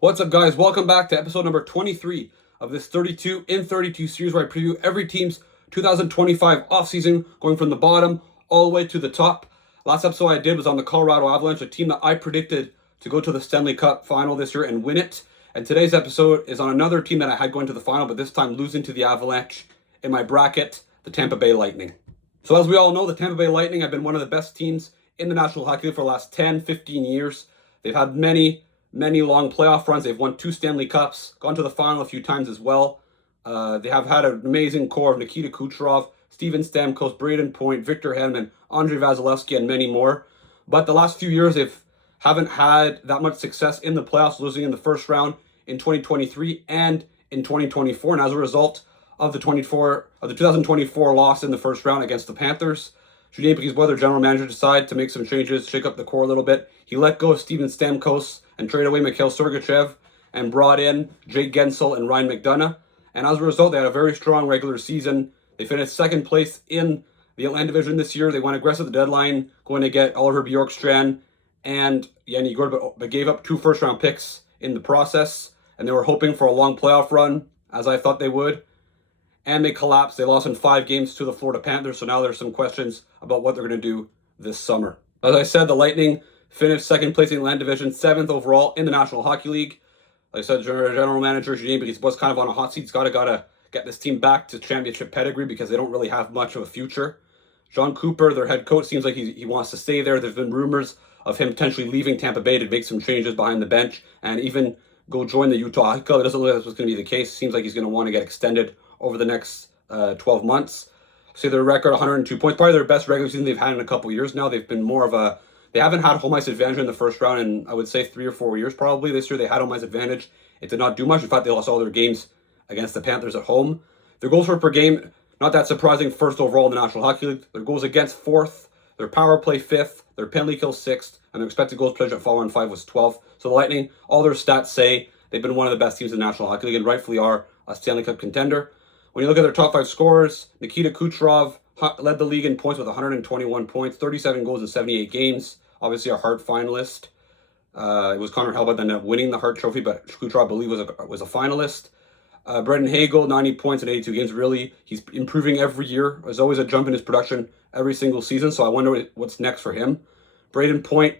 What's up, guys? Welcome back to episode number 23 of this 32 in 32 series where I preview every team's 2025 offseason, going from the bottom all the way to the top. Last episode I did was on the Colorado Avalanche, a team that I predicted to go to the Stanley Cup final this year and win it. And today's episode is on another team that I had going to the final, but this time losing to the Avalanche in my bracket, the Tampa Bay Lightning. So as we all know, the Tampa Bay Lightning have been one of the best teams in the National Hockey League for the last 10, 15 years. They've had many long playoff runs. They've won 2 Stanley Cups, gone to the final a few times as well. They have had an amazing core of Nikita Kucherov, Steven Stamkos, Brayden Point, Victor Hedman, Andrei Vasilevskiy, and many more. But the last few years, they haven't had that much success in the playoffs, losing in the first round in 2023 and in 2024. And as a result of the 2024 loss in the first round against the Panthers, Julien Piquet's their general manager, decided to make some changes, shake up the core a little bit. He let go of Steven Stamkos and traded away Mikhail Sergachev and brought in Jake Guentzel and Ryan McDonough. And as a result, they had a very strong regular season. They finished second place in the Atlantic Division this year. They went aggressive at the deadline, going to get Oliver Bjorkstrand and Yanni Gourde, but gave up 2 first-round picks in the process. And they were hoping for a long playoff run, as I thought they would. And they collapsed. They lost in 5 games to the Florida Panthers, so now there's some questions about what they're going to do this summer. As I said, the Lightning finished second place in the Atlantic Division, 7th overall in the National Hockey League. Like I said, general manager Julien Piquet was kind of on a hot seat. He's got to get this team back to championship pedigree because they don't really have much of a future. John Cooper, their head coach, seems like he wants to stay there. There's been rumors of him potentially leaving Tampa Bay to make some changes behind the bench and even go join the Utah Hockey Club. It doesn't look like that's what's going to be the case. It seems like he's going to want to get extended over the next 12 months. So their record, 102 points, probably their best regular season they've had in a couple years now. They've been they haven't had home ice advantage in the first round in, I would say, 3 or 4 years probably. This year they had home ice advantage. It did not do much. In fact, they lost all their games against the Panthers at home. Their goals per game, not that surprising, first overall in the National Hockey League. Their goals against 4th, their power play 5th, their penalty kill 6th, and their expected goals percentage at 4-on-5 was 12th. So the Lightning, all their stats say they've been one of the best teams in the National Hockey League and rightfully are a Stanley Cup contender. When you look at their top 5 scorers, Nikita Kucherov led the league in points with 121 points, 37 goals in 78 games. Obviously a Hart finalist. It was Connor Hellebuyck that ended up winning the Hart Trophy, but Kucherov, I believe, was a finalist. Brendan Hagel, 90 points in 82 games. Really, he's improving every year. There's always a jump in his production every single season, so I wonder what's next for him. Brayden Point,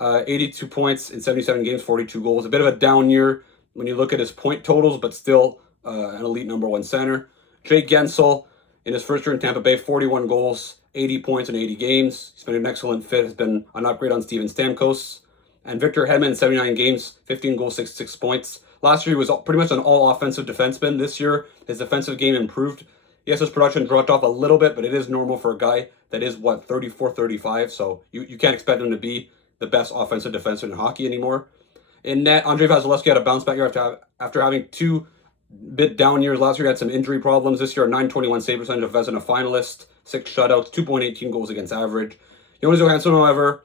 82 points in 77 games, 42 goals. A bit of a down year when you look at his point totals, but still an elite number 1 center. Jake Guentzel, in his first year in Tampa Bay, 41 goals, 80 points in 80 games. He's been an excellent fit, has been an upgrade on Steven Stamkos. And Victor Hedman, 79 games, 15 goals, 66 points. Last year, he was pretty much an all-offensive defenseman. This year, his defensive game improved. Yes, his production dropped off a little bit, but it is normal for a guy that is, 34, 35. So you can't expect him to be the best offensive defenseman in hockey anymore. In net, Andrei Vasilevskiy had a bounce back year after having 2 bit down years. Last year, he had some injury problems. This year, a 921 save percentage, a Vezina finalist, 6 shutouts, 2.18 goals against average. Jonas Johansson, however,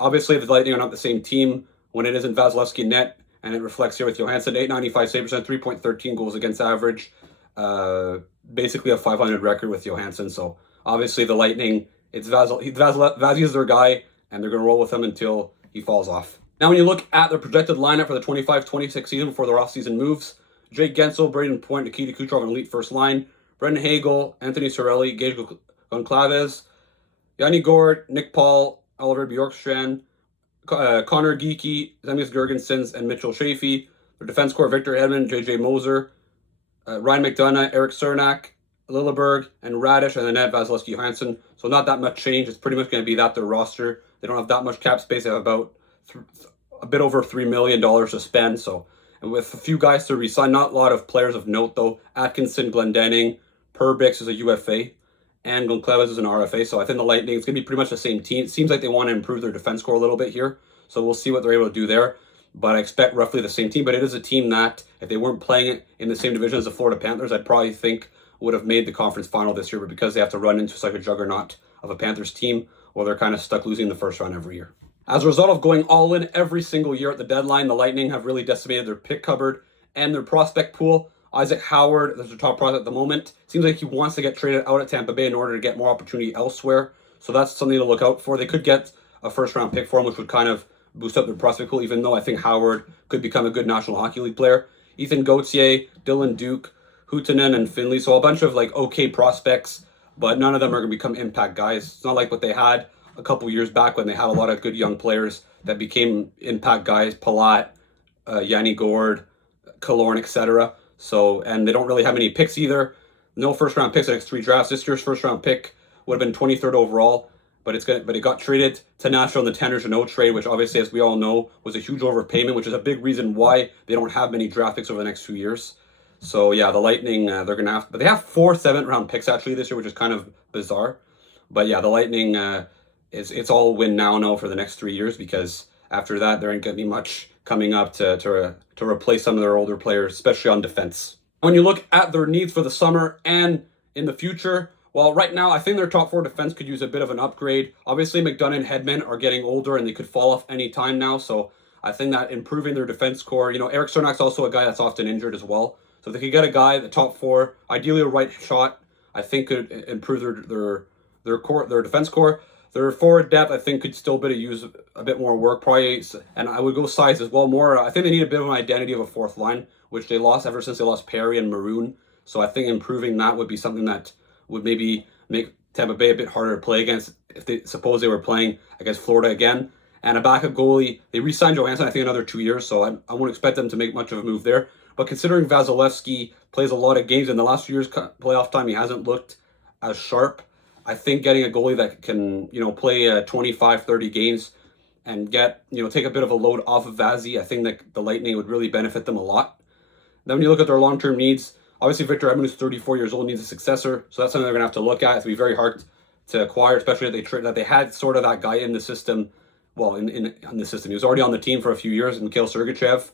obviously the Lightning are not the same team when it isn't Vasilevskiy net, and it reflects here with Johansson, 895 save percent, 3.13 goals against average. Basically a 500 record with Johansson. So obviously the Lightning, it's Vazzy is their guy, and they're going to roll with him until he falls off. Now, when you look at the projected lineup for the 25-26 season before their offseason moves, Jake Guentzel, Brayden Point, Nikita Kucherov, an elite first line, Brendan Hagel, Anthony Cirelli, Gage Goncalves, Yanni Gourde, Nick Paul, Oliver Bjorkstrand, Connor Geekie, Zemgus Girgensons, and Mitchell Shafee. Their defense core, Victor Hedman, J.J. Moser, Ryan McDonough, Eric Cernak, Lilleberg, and Radish, and the net, Vasilevskiy, Johansson. So not that much change. It's pretty much going to be that their roster. They don't have that much cap space. They have about a bit over $3 million to spend. So, and with a few guys to resign, not a lot of players of note though. Atkinson, Glendening, Perbix is a UFA, and Goncalves is an RFA. So I think the Lightning, it's going to be pretty much the same team. It seems like they want to improve their defense core a little bit here. So we'll see what they're able to do there. But I expect roughly the same team. But it is a team that, if they weren't playing it in the same division as the Florida Panthers, I'd probably think would have made the conference final this year. But because they have to run into such a juggernaut of a Panthers team, well, they're kind of stuck losing the first round every year. As a result of going all in every single year at the deadline, the Lightning have really decimated their pick cupboard and their prospect pool. Isaac Howard is their top prospect at the moment. Seems like he wants to get traded out at Tampa Bay in order to get more opportunity elsewhere. So that's something to look out for. They could get a first-round pick for him, which would kind of boost up their prospect pool, even though I think Howard could become a good National Hockey League player. Ethan Gauthier, Dylan Duke, Huutonen, and Finley. So a bunch of like okay prospects, but none of them are going to become impact guys. It's not like what they had a couple years back when they had a lot of good young players that became impact guys, Palat, Yanni Gord, Killorn, etc. So, and they don't really have any picks either. No first round picks the next 3 drafts. This year's first round pick would have been 23rd overall, but it got traded to Nashville in the Tanner Jeannot trade, which obviously, as we all know, was a huge overpayment, which is a big reason why they don't have many draft picks over the next few years. So yeah, the Lightning, they're gonna have, but they have 4 7th round picks actually this year, which is kind of bizarre. But yeah, the Lightning, it's all win now for the next 3 years, because after that there ain't gonna be much coming up to replace some of their older players, especially on defense. When you look at their needs for the summer and in the future, well, right now I think their top 4 defense could use a bit of an upgrade. Obviously, McDonough and Hedman are getting older and they could fall off any time now, so I think that improving their defense core, Eric Cernak's also a guy that's often injured as well. So if they could get a guy, the top 4, ideally a right shot, I think could improve their defense core. Their forward depth, I think, could still use a bit more work, probably, and I would go size as well more. I think they need a bit of an identity of a 4th line, which they lost ever since they lost Perry and Maroon. So I think improving that would be something that would maybe make Tampa Bay a bit harder to play against if they suppose they were playing against Florida again. And a backup goalie, they re-signed Johansson, I think, another 2 years, so I won't expect them to make much of a move there. But considering Vasilevsky plays a lot of games in the last few years playoff time, he hasn't looked as sharp. I think getting a goalie that can, play 25, 30 games and get, take a bit of a load off of Vazzy, I think that the Lightning would really benefit them a lot. Then when you look at their long-term needs, obviously Victor Edmond, who's 34 years old, needs a successor. So that's something they're going to have to look at. It's going to be very hard to acquire, especially that they had sort of that guy in the system. Well, in the system. He was already on the team for a few years, Mikhail Sergachev.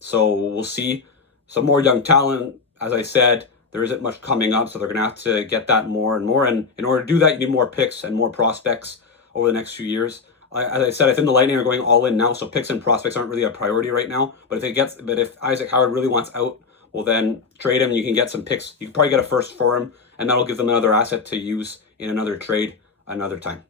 So we'll see. Some more young talent. As I said, there isn't much coming up, so they're going to have to get that more and more. And in order to do that, you need more picks and more prospects over the next few years. As I said, I think the Lightning are going all in now, so picks and prospects aren't really a priority right now. But if Isaac Howard really wants out, well then trade him. You can get some picks. You can probably get a first for him, and that'll give them another asset to use in another trade another time.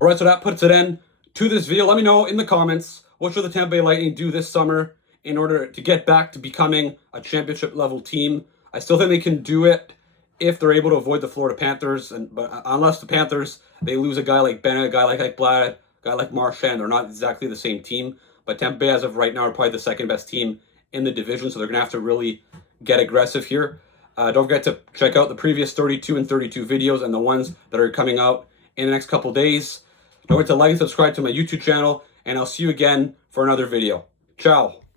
All right, so that puts it in to this video. Let me know in the comments, what should the Tampa Bay Lightning do this summer in order to get back to becoming a championship level team? I still think they can do it if they're able to avoid the Florida Panthers, but unless the Panthers, they lose a guy like Bennett, a guy like Blad, a guy like Marchand, they're not exactly the same team. But Tampa Bay, as of right now, are probably the 2nd best team in the division, so they're going to have to really get aggressive here. Don't forget to check out the previous 32 and 32 videos and the ones that are coming out in the next couple days. Don't forget to like and subscribe to my YouTube channel, and I'll see you again for another video. Ciao.